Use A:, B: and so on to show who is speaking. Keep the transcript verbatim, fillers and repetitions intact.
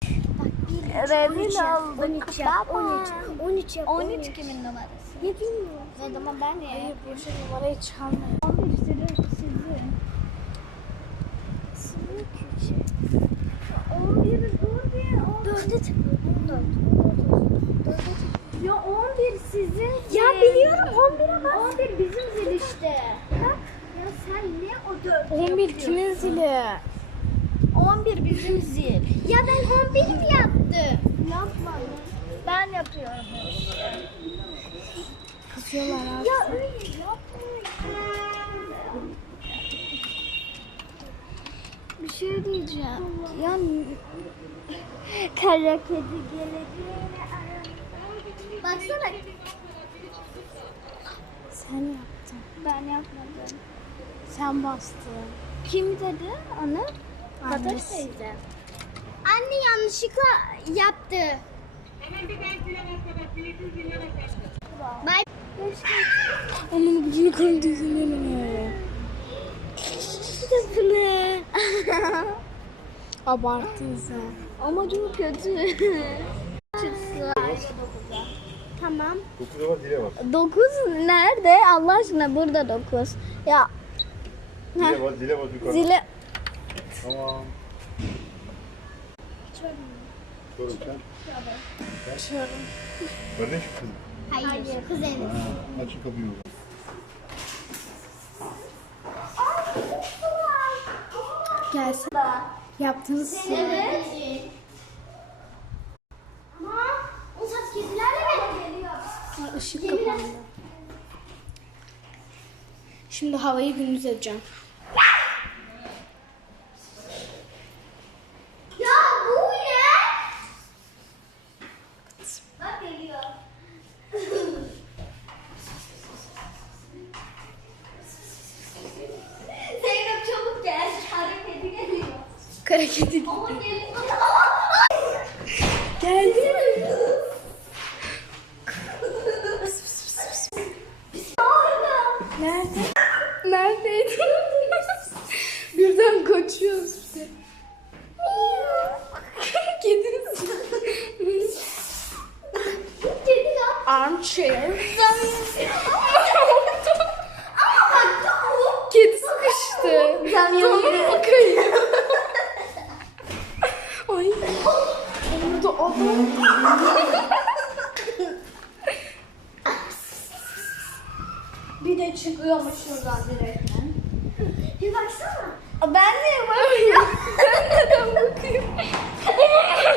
A: Rezil olduk.
B: on üç yap, on üç. on üç yap,
A: on üç kimin numarası?
B: Ya bilmiyorum.
A: O zaman ben niye?
B: Hayır, boşa numarayı çalmayın.
A: on bir sizin. Sizin.
B: Sizin küçük.
A: on bir dur bir.
B: Dörde çık. on dört. Dörde çık.
A: Ya on bir sizin.
B: Ya biliyorum, on bire bas.
A: on bir bizim zil işte. Bak. Ya sen ne o dört
B: on bir kimin zili?
A: on bir bizim zil.
B: Ya ben on bir mi yaptım?
A: Yapma. Ben yapıyorum.
B: Kızıyorlar abi.
A: Ya öyle yapma. Bir şey diyeceğim.
B: Ya
A: Kara kedi geleceğine baksana.
B: sen yaptın.
A: Ben yapmadım.
B: Sen bastın.
A: Kim dedi onu? Fatoş
B: Annesi.
A: teyze.
B: Anne yanlışlıkla yaptı. Bay. Onun gücünü koyduysun yanına. İşte bunu. Abarttın sen.
A: Ama çok kötü. Çıksın.
B: Tamam.
C: dokuza var, dile var.
A: dokuz nerede? Allah aşkına burada dokuz. Ya
C: Dile var, dile var yukarı.
A: zile
C: Tamam. Sorun sen.
B: Açıyorum.
C: Kardeş kız.
B: Hayır. Kız Enes.
C: Ha, açın kapıyı.
B: Gelsin. Yaptınız siz.
A: Evet.
B: Ama o saç kedilerle geliyor. Işık kapandı. Şimdi havayı gündüz edeceğim.
A: Ya bu ne? Bak geliyor. Zeynep çabuk gel. Kara kedi geliyor.
B: Kara kedi
A: Ama geliyor.
B: geldi. Nerede? Neredeydin? Birden kaçıyoruz bize. Kediniz.
A: Kedi ya.
B: Armchair.
A: Ama bak tavuk.
B: Kedi sıkıştı.
A: Kamyon
B: Tamam
A: gibi.
B: bakayım. Ay. Orada adam.
A: Bir de çıkıyormuş şuradan direkten.
B: Bir baksana.
A: Ben niye bakıyorum?
B: Ben neden bakayım?